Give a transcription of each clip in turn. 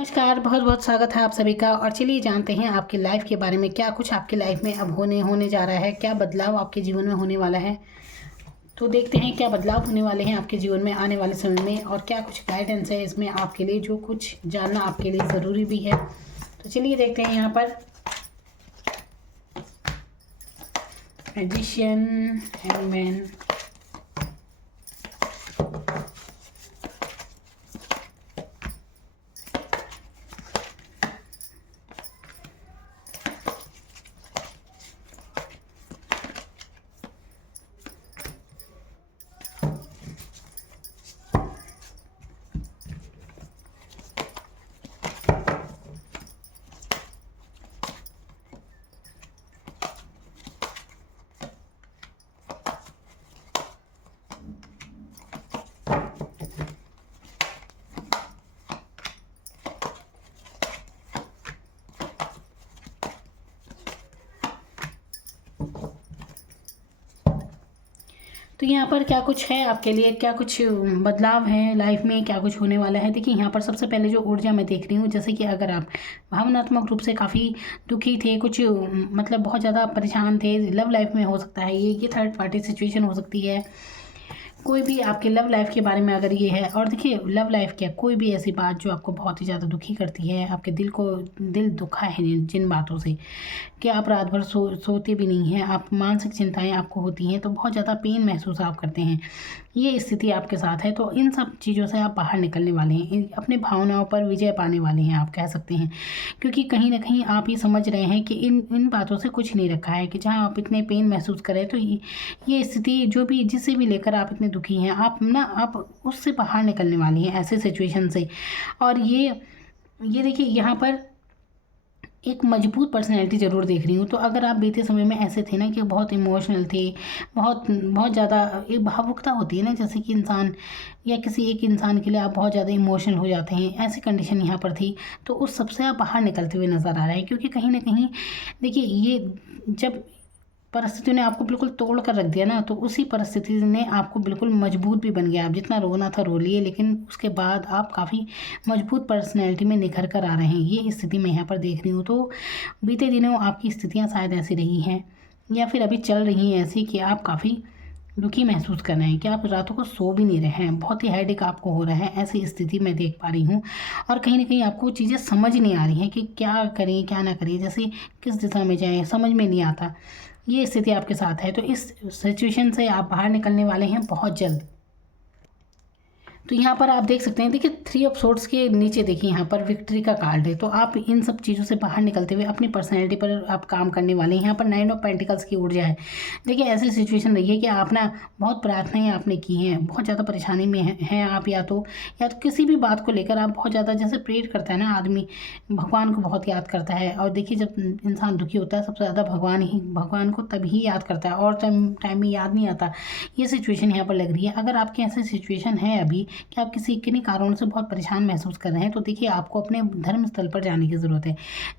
नमस्कार, बहुत बहुत स्वागत है आप सभी का। और चलिए जानते हैं आपकी लाइफ के बारे में, क्या कुछ आपकी लाइफ में अब होने जा रहा है, क्या बदलाव आपके जीवन में होने वाला है। तो देखते हैं क्या बदलाव होने वाले हैं आपके जीवन में आने वाले समय में, और क्या कुछ गाइडेंस है इसमें आपके लिए, जो कुछ जानना आपके लिए ज़रूरी भी है। तो चलिए देखते हैं यहाँ पर मैजिशियन, हैंगमैन, तो यहाँ पर क्या कुछ है आपके लिए, क्या कुछ बदलाव है लाइफ में, क्या कुछ होने वाला है। देखिए यहाँ पर सबसे पहले जो ऊर्जा मैं देख रही हूँ, जैसे कि अगर आप भावनात्मक रूप से काफ़ी दुखी थे, कुछ मतलब बहुत ज़्यादा परेशान थे, लव लाइफ में हो सकता है ये थर्ड पार्टी सिचुएशन हो सकती है, कोई भी आपके लव लाइफ के बारे में अगर ये है। और देखिए लव लाइफ क्या, कोई भी ऐसी बात जो आपको बहुत ही ज़्यादा दुखी करती है, आपके दिल दुखा है जिन बातों से कि आप रात भर सोते भी नहीं हैं, आप मानसिक चिंताएं आपको होती हैं, तो बहुत ज़्यादा पेन महसूस आप करते हैं, ये स्थिति आपके साथ है। तो इन सब चीज़ों से आप बाहर निकलने वाले हैं, अपने भावनाओं पर विजय पाने वाले हैं, आप कह सकते हैं। क्योंकि कहीं ना कहीं आप ये समझ रहे हैं कि इन बातों से कुछ नहीं रखा है, कि जहाँ आप इतने पेन महसूस करें, तो ये स्थिति जो भी जिसे भी लेकर आप इतने दुखी हैं, आप उससे बाहर निकलने वाली हैं, ऐसे सिचुएशन से। और ये देखिए यहाँ पर एक मजबूत पर्सनैलिटी ज़रूर देख रही हूँ। तो अगर आप बीते समय में ऐसे थे ना कि बहुत इमोशनल थे, बहुत बहुत ज़्यादा एक भावुकता होती है ना, जैसे कि इंसान या किसी एक इंसान के लिए आप बहुत ज़्यादा इमोशनल हो जाते हैं, ऐसी कंडीशन यहाँ पर थी। तो उस सबसे आप बाहर निकलते हुए नज़र आ रहे हैं, क्योंकि कहीं ना कहीं देखिए ये जब परिस्थितियों ने आपको बिल्कुल तोड़ कर रख दिया ना, तो उसी परिस्थिति ने आपको बिल्कुल मजबूत भी बन गया। आप जितना रोना था रो लिए, लेकिन उसके बाद आप काफ़ी मजबूत पर्सनैलिटी में निखर कर आ रहे हैं, ये स्थिति मैं यहाँ पर देख रही हूँ। तो बीते दिनों आपकी स्थितियाँ शायद ऐसी रही हैं, या फिर अभी चल रही हैं ऐसी, कि आप काफ़ी दुखी महसूस कर रहे हैं, कि आप रातों को सो भी नहीं रहे हैं, बहुत ही हेडेक आपको हो रहा है, ऐसी स्थिति मैं देख पा रही हूँ। और कहीं ना कहीं आपको चीज़ें समझ नहीं आ रही हैं कि क्या करें क्या ना करें, जैसे किस दिशा में जाएं, समझ में नहीं आता। ये स्थिति आपके साथ है, तो इस सिचुएशन से आप बाहर निकलने वाले हैं बहुत जल्द। तो यहाँ पर आप देख सकते हैं, देखिए 3 ऑफ सोर्ड्स के नीचे देखिए यहाँ पर विक्ट्री का कार्ड है। तो आप इन सब चीज़ों से बाहर निकलते हुए अपनी पर्सनैलिटी पर आप काम करने वाले हैं। यहाँ पर 9 ऑफ पेंटिकल्स की ऊर्जा है। देखिए ऐसी सिचुएशन रही है कि आप ना बहुत प्रार्थनाएं आपने की हैं, बहुत ज़्यादा परेशानी में हैं आप, या तो किसी भी बात को लेकर आप बहुत ज़्यादा, जैसे प्रेयर करता है ना आदमी, भगवान को बहुत याद करता है। और देखिए जब इंसान दुखी होता है, सबसे ज़्यादा भगवान को तभी याद करता है, और टाइम में याद नहीं आता। ये सिचुएशन यहाँ पर लग रही है। अगर आपकी ऐसी सिचुएशन है अभी कि आप किसी किन्हीं कारणों से बहुत परेशान महसूस कर रहे हैं, तो देखिए आपको अपने धर्म स्थल पर जाने की ज़रूरत है।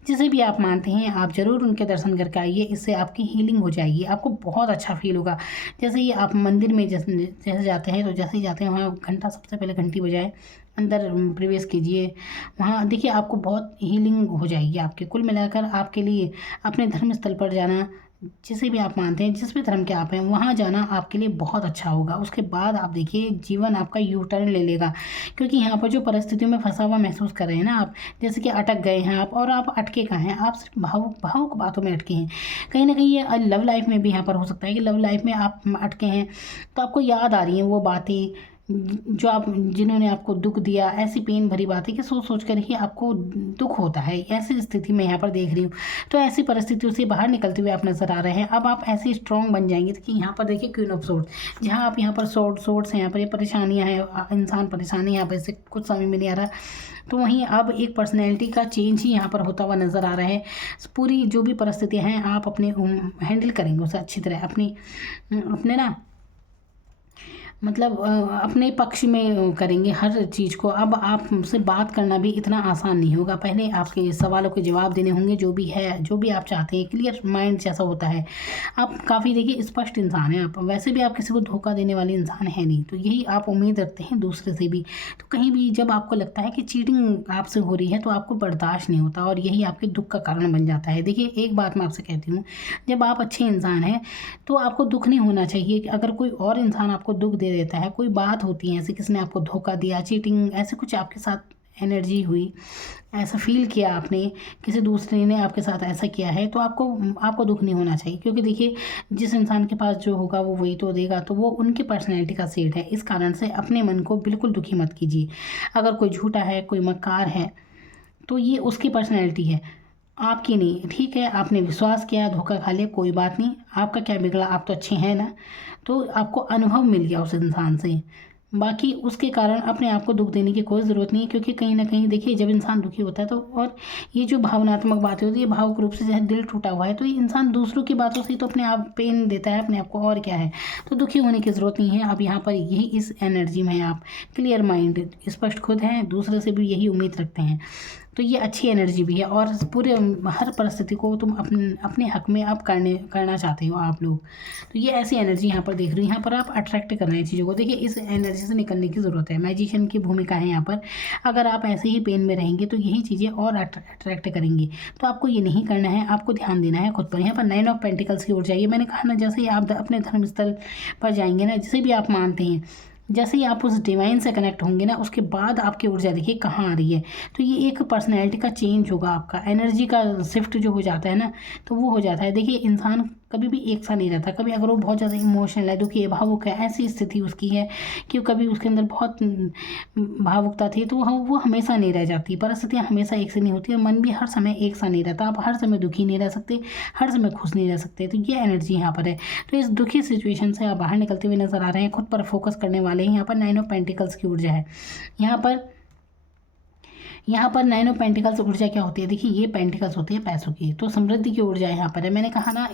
जिसे भी आप मानते हैं आप ज़रूर उनके दर्शन करके आइए, इससे आपकी हीलिंग हो जाएगी, आपको बहुत अच्छा फील होगा। जैसे ही आप मंदिर में जैसे जाते हैं, तो जैसे ही जाते हैं वहाँ घंटा, सबसे पहले घंटी बजाए, अंदर प्रवेश कीजिए, वहाँ देखिए आपको बहुत हीलिंग हो जाएगी आपके। कुल मिलाकर आपके लिए अपने धर्म स्थल पर जाना, जिसे भी आप मानते हैं, जिस भी धर्म के आप हैं, वहाँ जाना आपके लिए बहुत अच्छा होगा। उसके बाद आप देखिए जीवन आपका यू टर्न ले लेगा। क्योंकि यहाँ पर जो परिस्थितियों में फंसा हुआ महसूस कर रहे हैं ना आप, जैसे कि अटक गए हैं आप, और आप अटके कहाँ हैं, आप सिर्फ भावुक बातों में अटके हैं। कहीं ना कहीं ये लव लाइफ में भी यहाँ पर हो सकता है कि लव लाइफ में आप अटके हैं, तो आपको याद आ रही हैं वो बातें जो जिन्होंने आपको दुख दिया, ऐसी पेन भरी बातें कि सोच सोच कर ही आपको दुख होता है। ऐसी स्थिति में यहाँ पर देख रही हूँ। तो ऐसी परिस्थितियों से बाहर निकलते हुए आप नजर आ रहे हैं। अब आप ऐसे स्ट्रॉन्ग बन जाएंगे कि यहाँ पर देखिए क्वीन ऑफ सोर्ड्स, जहाँ आप यहाँ पर सोर्ड्स हैं, यहाँ पर ये परेशानियाँ हैं, इंसान परेशानी यहाँ पर से कुछ समझ में नहीं आ रहा, तो वहीं अब एक पर्सनैलिटी का चेंज ही यहाँ पर होता हुआ नज़र आ रहा है। पूरी जो भी परिस्थितियाँ हैं आप अपने हैंडल करेंगे उसे अच्छी तरह, अपने ना मतलब अपने पक्ष में करेंगे हर चीज़ को। अब आपसे बात करना भी इतना आसान नहीं होगा, पहले आपके सवालों के जवाब देने होंगे, जो भी है, जो भी आप चाहते हैं, क्लियर माइंड जैसा होता है। आप काफ़ी देखिए स्पष्ट इंसान हैं, आप वैसे भी आप किसी को धोखा देने वाले इंसान हैं नहीं, तो यही आप उम्मीद रखते हैं दूसरे से भी। तो कहीं भी जब आपको लगता है कि चीटिंग आपसे हो रही है तो आपको बर्दाश्त नहीं होता और यही आपके दुख का कारण बन जाता है। देखिए एक बात मैं आपसे कहती हूँ, जब आप अच्छे इंसान हैं तो आपको दुख नहीं होना चाहिए कि अगर कोई और इंसान आपको दुख दे देता है, कोई बात होती है ऐसे, किसी ने आपको धोखा दिया, चीटिंग, ऐसे कुछ आपके साथ एनर्जी हुई, ऐसा फील किया आपने, किसी दूसरे ने आपके साथ ऐसा किया है, तो आपको आपको दुख नहीं होना चाहिए। क्योंकि देखिए जिस इंसान के पास जो होगा वो वही तो देगा, तो वो उनकी पर्सनैलिटी का सेट है। इस कारण से अपने मन को बिल्कुल दुखी मत कीजिए। अगर कोई झूठा है, कोई मक्कार है, तो ये उसकी पर्सनैलिटी है, आपकी नहीं। ठीक है, आपने विश्वास किया, धोखा खा लिया, कोई बात नहीं, आपका क्या बिगड़ा, आप तो अच्छे हैं ना। तो आपको अनुभव मिल गया उस इंसान से, बाकी उसके कारण अपने आप को दुख देने की कोई ज़रूरत नहीं है। क्योंकि कहीं ना कहीं देखिए जब इंसान दुखी होता है तो, और ये जो भावनात्मक बातें होती है, भावुक रूप से जैसे दिल टूटा हुआ है, तो ये इंसान दूसरों की बातों से तो अपने आप पेन देता है अपने आप को, और क्या है। तो दुखी होने की ज़रूरत नहीं है। अब यहाँ पर यही इस एनर्जी में आप क्लियर माइंड, स्पष्ट खुद हैं, दूसरे से भी यही उम्मीद रखते हैं, तो ये अच्छी एनर्जी भी है। और पूरे हर परिस्थिति को तुम अपने हक में आप करना चाहते हो आप लोग, तो ये ऐसी एनर्जी यहाँ पर देख रही हूँ। यहाँ पर आप अट्रैक्ट कर रहे हैं चीज़ों को। देखिए इस एनर्जी से निकलने की ज़रूरत है, मैजिशियन की भूमिका है यहाँ पर। अगर आप ऐसे ही पेन में रहेंगे तो यही चीज़ें और अट्रैक्ट करेंगी, तो आपको ये नहीं करना है, आपको ध्यान देना है खुद पर। यहाँ पर 9 ऑफ पेंटिकल्स की ओर जाइए। मैंने कहा ना, जैसे ही आप अपने धर्म स्थल पर जाएंगे ना, जिसे भी आप मानते हैं, जैसे ही आप उस डिवाइन से कनेक्ट होंगे ना, उसके बाद आपकी ऊर्जा देखिए कहाँ आ रही है। तो ये एक पर्सनैलिटी का चेंज होगा, आपका एनर्जी का शिफ्ट जो हो जाता है ना, तो वो हो जाता है। देखिए इंसान कभी भी एक सा नहीं रहता। कभी अगर वो बहुत ज़्यादा इमोशनल है, दुखी है, भावुक है, ऐसी स्थिति उसकी है कि कभी उसके अंदर बहुत भावुकता थी, तो वो हमेशा नहीं रह जाती। परिस्थितियाँ हमेशा एक से नहीं होती, और मन भी हर समय एक सा नहीं रहता। आप हर समय दुखी नहीं रह सकते, हर समय खुश नहीं रह सकते। तो ये एनर्जी यहाँ पर है। तो इस दुखी सिचुएशन से आप बाहर निकलते हुए नजर आ रहे हैं, खुद पर फोकस करने वाले हैं। यहाँ पर 9 ऑफ पेंटिकल्स की ऊर्जा है। यहाँ पर 9 ऑफ पेंटिकल्स ऊर्जा क्या होती है, देखिए ये पेंटिकल्स होती है पैसों की, तो समृद्धि की ऊर्जा यहाँ पर है। मैंने कहा ना,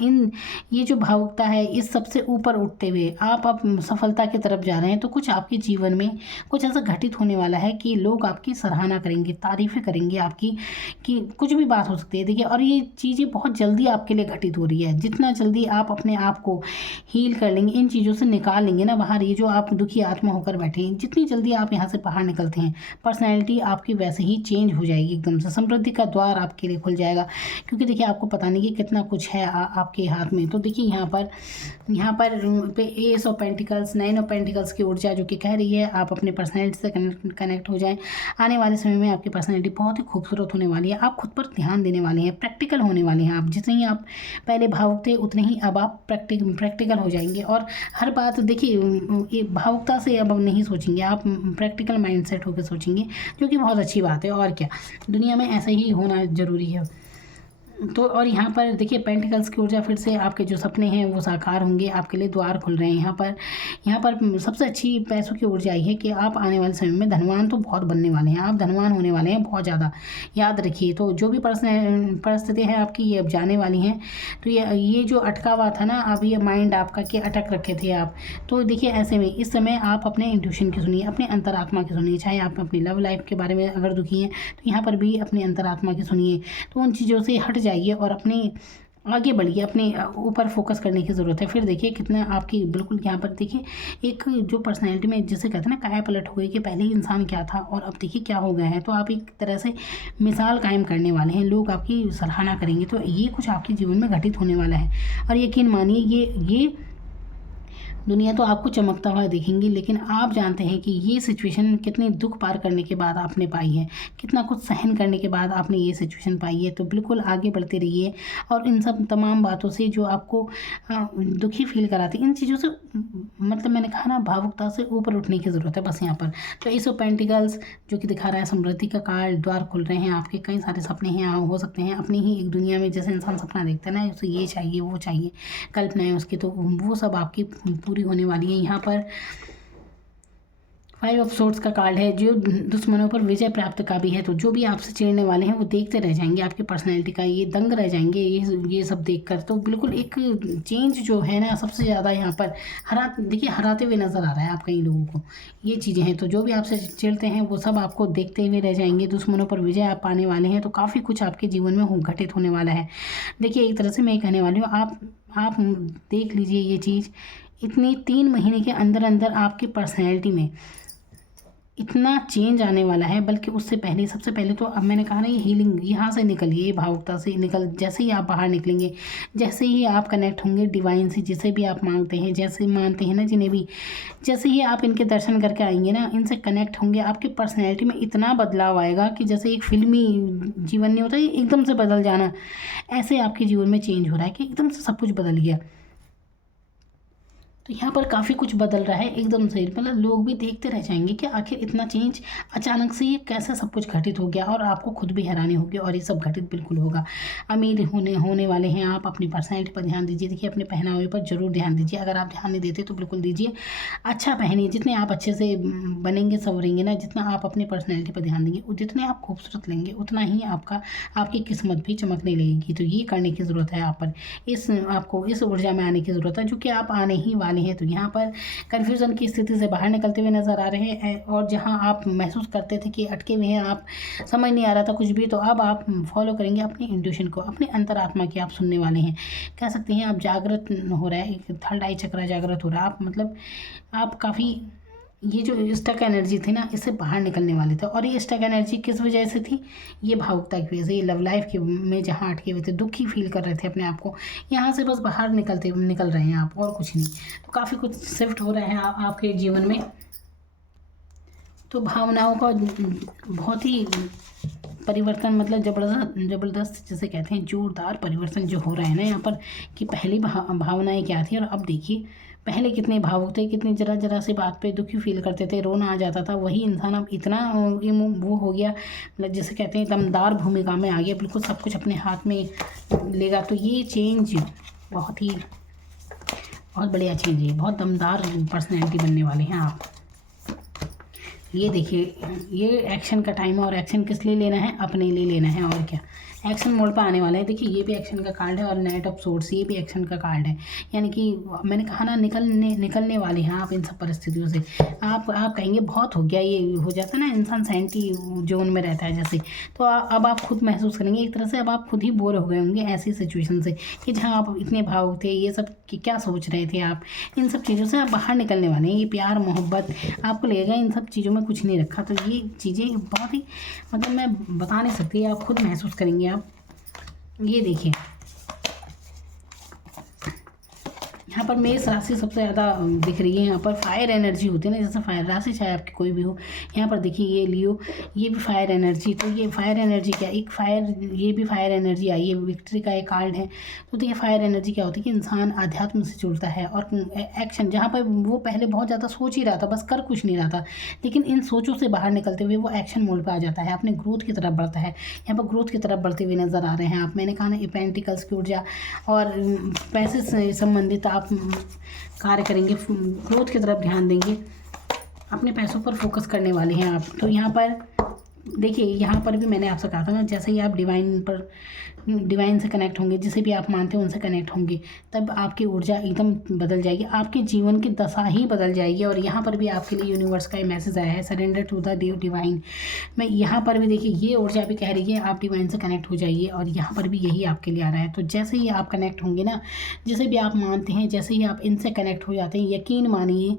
ये जो भावुकता है, इस सबसे ऊपर उठते हुए आप अब सफलता की तरफ जा रहे हैं। तो कुछ आपके जीवन में कुछ ऐसा घटित होने वाला है कि लोग आपकी सराहना करेंगे, तारीफ़ें करेंगे आपकी, कि कुछ भी बात हो सकती है। देखिए, और ये चीज़ें बहुत जल्दी आपके लिए घटित हो रही है। जितना जल्दी आप अपने आप को हील कर लेंगे, इन चीज़ों से निकाल लेंगे ना बाहर, ये जो आप दुखी आत्मा होकर बैठे हैं, जितनी जल्दी आप यहाँ से बाहर निकलते हैं, पर्सनैलिटी आपकी वैसे ही चेंज हो जाएगी एकदम से। समृद्धि का द्वार आपके लिए खुल जाएगा। क्योंकि देखिए आपको पता नहीं कि कितना कुछ है आपके हाथ में। तो देखिए यहाँ पर S of pentacles, 9 of pentacles की ऊर्जा जो कि कह रही है आप अपने पर्सनैलिटी से कनेक्ट हो जाएं। आने वाले समय में आपकी पर्सनैलिटी बहुत ही खूबसूरत होने वाली है। आप खुद पर ध्यान देने वाले हैं, प्रैक्टिकल होने वाले हैं। आप जितने ही आप पहले भावुक थे, उतने ही अब आप प्रैक्टिकल हो जाएंगे। और हर बात देखिए भावुकता से अब नहीं सोचेंगे, आप प्रैक्टिकल माइंडसेट होकर सोचेंगे, जो कि बहुत अच्छी बात है। और क्या, दुनिया में ऐसा ही होना ज़रूरी है। तो और यहाँ पर देखिए पेंटिकल्स की ऊर्जा, फिर से आपके जो सपने हैं वो साकार होंगे, आपके लिए द्वार खुल रहे हैं। यहाँ पर सबसे अच्छी पैसों की ऊर्जा आई है कि आप आने वाले समय में धनवान तो बहुत बनने वाले हैं, आप धनवान होने वाले हैं बहुत ज़्यादा, याद रखिए। तो जो भी परिस्थिति है आपकी, ये अब जाने वाली हैं। तो ये जो अटका हुआ था ना, अब ये माइंड आपका कि अटक रखे थे आप, तो देखिए ऐसे में इस समय आप अपने इंट्यूशन की सुनिए, अपने अंतरात्मा की सुनिए। चाहे आप अपनी लव लाइफ के बारे में अगर दुखी हैं, तो यहाँ पर भी अपने अंतरात्मा की सुनिए। तो उन चीज़ों से हट जाइए और अपने आगे बढ़िए, अपने ऊपर फोकस करने की ज़रूरत है। फिर देखिए कितना आपकी बिल्कुल यहाँ पर देखिए एक जो पर्सनैलिटी में जिसे कहते हैं ना, काया पलट हो गई, कि पहले इंसान क्या था और अब देखिए क्या हो गया है। तो आप एक तरह से मिसाल कायम करने वाले हैं, लोग आपकी सराहना करेंगे। तो ये कुछ आपके जीवन में घटित होने वाला है। और यकीन मानिए ये दुनिया तो आपको चमकता हुआ देखेंगी, लेकिन आप जानते हैं कि ये सिचुएशन कितने दुख पार करने के बाद आपने पाई है, कितना कुछ सहन करने के बाद आपने ये सिचुएशन पाई है। तो बिल्कुल आगे बढ़ते रहिए, और इन सब तमाम बातों से जो आपको दुखी फील कराती, इन चीज़ों से मतलब मैंने कहा ना, भावुकता से ऊपर उठने की ज़रूरत है बस यहाँ पर। तो एस ऑफ पेंटिकल्स जो कि दिखा रहा है समृद्धि का कार्ड, द्वार खुल रहे हैं आपके, कई सारे सपने हैं, हो सकते हैं अपनी ही एक दुनिया में, जैसे इंसान सपना देखता है ना, उसे ये चाहिए वो चाहिए, कल्पनाएं उसकी, तो वो सब आपकी पूरी होने वाली है। यहाँ पर फाइव ऑफ सोर्ड्स का कार्ड है, जो दुश्मनों पर विजय प्राप्त का भी है। तो जो भी आपसे चिढ़ने वाले हैं वो देखते रह जाएंगे, आपकी पर्सनैलिटी का ये दंग रह जाएंगे ये सब देखकर। तो बिल्कुल एक चेंज जो है ना सबसे ज़्यादा यहाँ पर देखिए हराते हुए नज़र आ रहा है आप कई लोगों को, ये चीज़ें हैं। तो जो भी आपसे चिढ़ते हैं वो सब आपको देखते हुए रह जाएंगे, दुश्मनों पर विजय आप पाने वाले हैं। तो काफ़ी कुछ आपके जीवन में घटित होने वाला है। देखिए एक तरह से मैं कहने वाली हूँ, आप देख लीजिए ये चीज़, इतनी 3 महीने के अंदर अंदर आपकी पर्सनैलिटी में इतना चेंज आने वाला है। बल्कि उससे पहले, सबसे पहले तो अब मैंने कहा ना, ये हीलिंग यहाँ से निकलिए, ये भावुकता से जैसे ही आप बाहर निकलेंगे, जैसे ही आप कनेक्ट होंगे डिवाइन से, जिसे भी आप मांगते हैं, जैसे मानते हैं ना जिन्हें भी, जैसे ही आप इनके दर्शन करके आएंगे ना, इनसे कनेक्ट होंगे, आपकी पर्सनैलिटी में इतना बदलाव आएगा कि जैसे एक फिल्मी जीवन नहीं होता एकदम से बदल जाना, ऐसे आपके जीवन में चेंज हो रहा है कि एकदम से सब कुछ बदल गया। तो यहाँ पर काफ़ी कुछ बदल रहा है एकदम से, मतलब लोग भी देखते रह जाएंगे कि आखिर इतना चेंज अचानक से ये कैसे सब कुछ घटित हो गया, और आपको खुद भी हैरानी होगी। और ये सब घटित बिल्कुल होगा। अमीर होने वाले हैं आप, अपनी पर्सनैलिटी पर ध्यान दीजिए। देखिए अपने पहनावे पर जरूर ध्यान दीजिए, अगर आप ध्यान नहीं देते तो बिल्कुल दीजिए। अच्छा पहनिए, जितने आप अच्छे से बनेंगे संवरेंगे ना, जितना आप अपनी पर्सनैलिटी पर ध्यान देंगे, जितने आप खूबसूरत लेंगे, उतना ही आपकी किस्मत भी चमकने लगेगी। तो ये करने की ज़रूरत है आप पर, आपको इस ऊर्जा में आने की ज़रूरत है, जो कि आप आने ही वाले हैं। तो यहाँ पर कन्फ्यूज़न की स्थिति से बाहर निकलते हुए नज़र आ रहे हैं, और जहाँ आप महसूस करते थे कि अटके हुए हैं, आप समझ नहीं आ रहा था कुछ भी, तो अब आप फॉलो करेंगे अपनी इंट्यूशन को, अपनी अंतरात्मा की आप सुनने वाले हैं। कह सकते हैं आप जागृत हो रहा है, एक थर्ड आई चक्र जागृत हो रहा है। आप मतलब आप काफ़ी, ये जो स्टक एनर्जी थी ना, इससे बाहर निकलने वाले थे। और ये स्टक एनर्जी किस वजह से थी? ये भावुकता की वजह से, ये लव लाइफ के में जहाँ अटके हुए थे, दुखी फील कर रहे थे अपने आप को, यहाँ से बस बाहर निकल रहे हैं आप, और कुछ नहीं। तो काफ़ी कुछ शिफ्ट हो रहा है आपके जीवन में। तो भावनाओं का बहुत ही परिवर्तन, मतलब ज़बरदस्त जिसे कहते हैं, जोरदार परिवर्तन जो हो रहा है ना यहाँ पर, कि पहली भावनाएं क्या थी और अब देखिए पहले कितने भावुक थे, कितनी जरा सी बात पे दुखी फील करते थे, रोना आ जाता था। वही इंसान अब इतना वो हो गया, मतलब जिसे कहते हैं दमदार भूमिका में आ गया, बिल्कुल सब कुछ अपने हाथ में लेगा। तो ये चेंज बहुत बढ़िया चेंज है, बहुत दमदार पर्सनैलिटी बनने वाले हैं आप। ये देखिए, ये एक्शन का टाइम है, और एक्शन किस लिए लेना है? अपने लिए लेना है, और क्या। एक्शन मोड पर आने वाला है। देखिए ये भी एक्शन का कार्ड है, और नाइट ऑफ सोर्ड्स ये भी एक्शन का कार्ड है। यानी कि मैंने कहा ना, निकलने वाले हैं आप इन सब परिस्थितियों से। आप कहेंगे बहुत हो गया, ये हो जाता है ना, इंसान सैंटी जोन में रहता है जैसे। तो अब आप खुद महसूस करेंगे एक तरह से, अब आप खुद ही बोर हो गए होंगे ऐसी सिचुएशन से, कि जहाँ आप इतने भावुक थे, ये सब कि क्या सोच रहे थे आप, इन सब चीज़ों से आप बाहर निकलने वाले हैं। ये प्यार मोहब्बत आपको लगेगा इन सब चीज़ों में कुछ नहीं रखा। तो ये चीज़ें बहुत ही, मतलब मैं बता नहीं सकती, आप खुद महसूस करेंगे आप। ये देखिए यहाँ पर मेष राशि सबसे ज़्यादा दिख रही है। यहाँ पर फायर एनर्जी होती है ना, जैसे फायर राशि चाहे आपकी कोई भी हो। यहाँ पर देखिए ये लियो, ये भी फायर एनर्जी। तो ये फायर एनर्जी क्या, एक फायर, ये भी फायर एनर्जी आई है, विक्ट्री का एक कार्ड है। तो देखिए फायर एनर्जी क्या होती है कि इंसान अध्यात्म से जुड़ता है, और एक्शन, जहाँ पर वो पहले बहुत ज़्यादा सोच ही रहा था, बस कर कुछ नहीं रहा था, लेकिन इन सोचों से बाहर निकलते हुए वो एक्शन मोड पर आ जाता है, अपने ग्रोथ की तरफ बढ़ता है। यहाँ पर ग्रोथ की तरफ बढ़ते हुए नज़र आ रहे हैं आप। मैंने कहा ना, पेंटिकल्स की ऊर्जा और पैसे से संबंधित आप कार्य करेंगे, ग्रोथ की तरफ ध्यान देंगे, अपने पैसों पर फोकस करने वाले हैं आप। तो यहाँ पर देखिए, यहाँ पर भी मैंने आपसे कहा था ना, जैसे ही आप डिवाइन से कनेक्ट होंगे, जिसे भी आप मानते हैं उनसे कनेक्ट होंगे, तब आपकी ऊर्जा एकदम बदल जाएगी, आपके जीवन की दशा ही बदल जाएगी। और यहाँ पर भी आपके लिए यूनिवर्स का ये मैसेज आया है, सरेंडर टू द डिवाइन। मैं यहाँ पर भी देखिए, ये ऊर्जा भी कह रही है आप डिवाइन से कनेक्ट हो जाइए, और यहाँ पर भी यही आपके लिए आ रहा है। तो जैसे ही आप कनेक्ट होंगे ना, जिसे भी आप मानते हैं, जैसे ही आप इनसे कनेक्ट हो जाते हैं, यकीन मानिए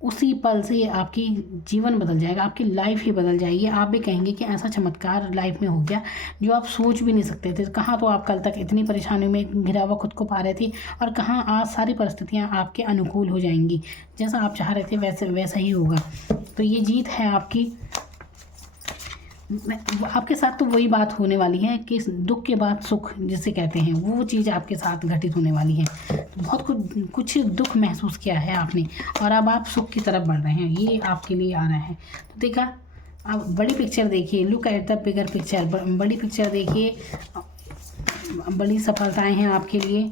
उसी पल से आपकी जीवन बदल जाएगा, आपकी लाइफ ही बदल जाएगी। आप भी कहेंगे कि ऐसा चमत्कार लाइफ में हो गया जो आप सोच भी नहीं सकते थे। कहाँ तो आप कल तक इतनी परेशानियों में घिरा हुआ खुद को पा रहे थे, और कहाँ आज सारी परिस्थितियाँ आपके अनुकूल हो जाएंगी, जैसा आप चाह रहे थे वैसा ही होगा। तो ये जीत है आपकी। आपके साथ तो वही बात होने वाली है कि दुख के बाद सुख जिसे कहते हैं, वो चीज़ आपके साथ घटित होने वाली है। तो बहुत कुछ दुख महसूस किया है आपने, और अब आप सुख की तरफ बढ़ रहे हैं, ये आपके लिए आ रहा है। तो देखा, अब बड़ी पिक्चर देखिए, look at the bigger picture, बड़ी पिक्चर देखिए, बड़ी सफलताएं हैं आपके लिए।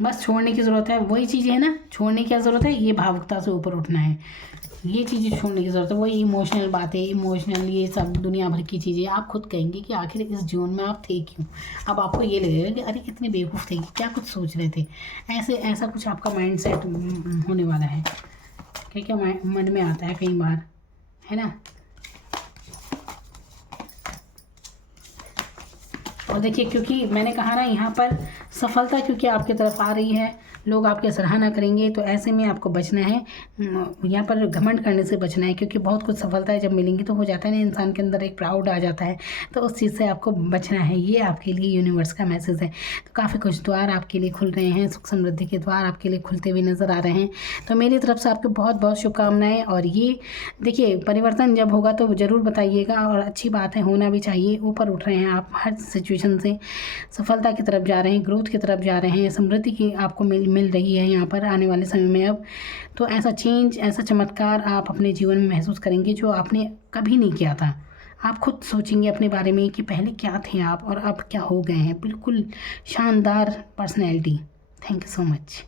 बस छोड़ने की ज़रूरत है, वही चीज़ है ना, छोड़ने की क्या ज़रूरत है, ये भावुकता से ऊपर उठना है, ये चीज़ें छोड़ने की ज़रूरत है, वही इमोशनल बातें, इमोशनल ये सब दुनिया भर की चीज़ें। आप खुद कहेंगे कि आखिर इस जीवन में आप थे क्यों। अब आपको ये लगेगा कि अरे कितने बेवकूफ़ थे, क्या कुछ सोच रहे थे, ऐसा कुछ आपका माइंड सेट होने वाला है। क्या क्या मन में आता है कई बार, है ना। और देखिए, क्योंकि मैंने कहा ना यहाँ पर सफलता क्योंकि आपकी तरफ आ रही है, लोग आपकी सराहना करेंगे, तो ऐसे में आपको बचना है, यहाँ पर घमंड करने से बचना है, क्योंकि बहुत कुछ सफलताएं जब मिलेंगी तो हो जाता है ना, इंसान के अंदर एक प्राउड आ जाता है, तो उस चीज़ से आपको बचना है। ये आपके लिए यूनिवर्स का मैसेज है। तो काफ़ी कुछ द्वार आपके लिए खुल रहे हैं, सुख समृद्धि के द्वार आपके लिए खुलते हुए नज़र आ रहे हैं। तो मेरी तरफ से आपको बहुत बहुत शुभकामनाएँ। और ये देखिए, परिवर्तन जब होगा तो ज़रूर बताइएगा, और अच्छी बात है, होना भी चाहिए। ऊपर उठ रहे हैं आप हर सिचुएशन से, सफलता की तरफ जा रहे हैं, ग्रोथ की तरफ जा रहे हैं, समृद्धि की आपको मिल रही है यहाँ पर आने वाले समय में। अब तो ऐसा चेंज, ऐसा चमत्कार आप अपने जीवन में महसूस करेंगे जो आपने कभी नहीं किया था। आप खुद सोचेंगे अपने बारे में कि पहले क्या थे आप और अब क्या हो गए हैं। बिल्कुल शानदार personality. Thank you so much.